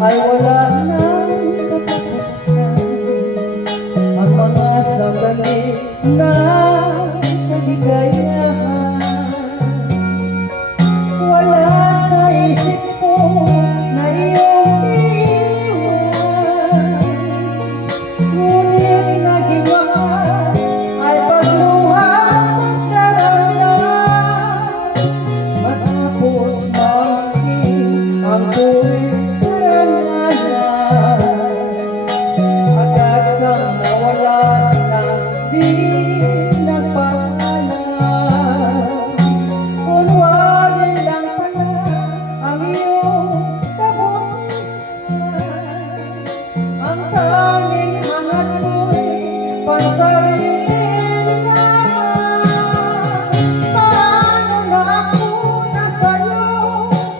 ay wala nang katapusan. Ang mga sandali na kaligayahan, wala sa isip ko na iyong iiwan. Ngunit naging wakas ay pagluhan magdaragdag, matapos mangking ang tuwing karangalan. Agad kang nawala nang di nagpaalam. Kunwari lang pala ang iyong kabutihan. Ang tanging hangat mo'y pansarili lamang. Paano na ako na sa'yo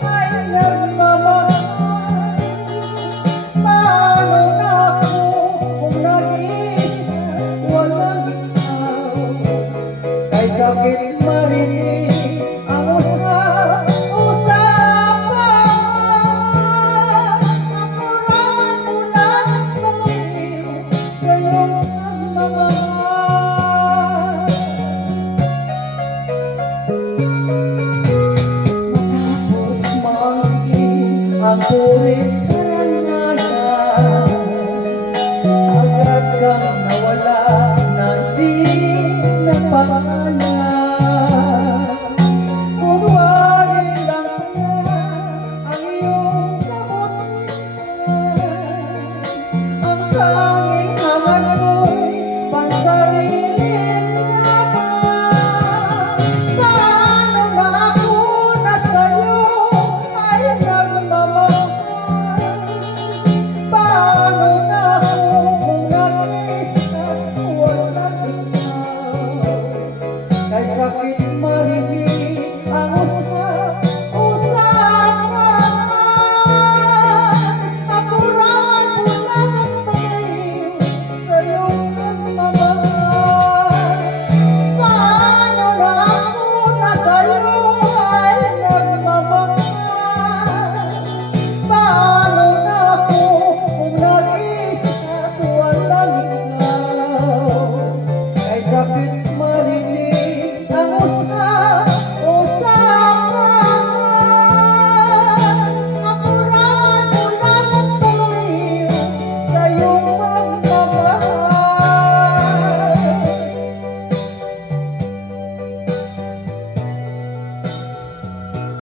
ay nagmamahal? Paano na ako kung nag-iisa walang ikaw? Kay sakit marinig ang usap-usapan. Nakulaan mo lahat ng iyo sa iyong pagmamahal. Matapos mangking ang tuwing karangalan, agad kang nawala na di nagpaalam.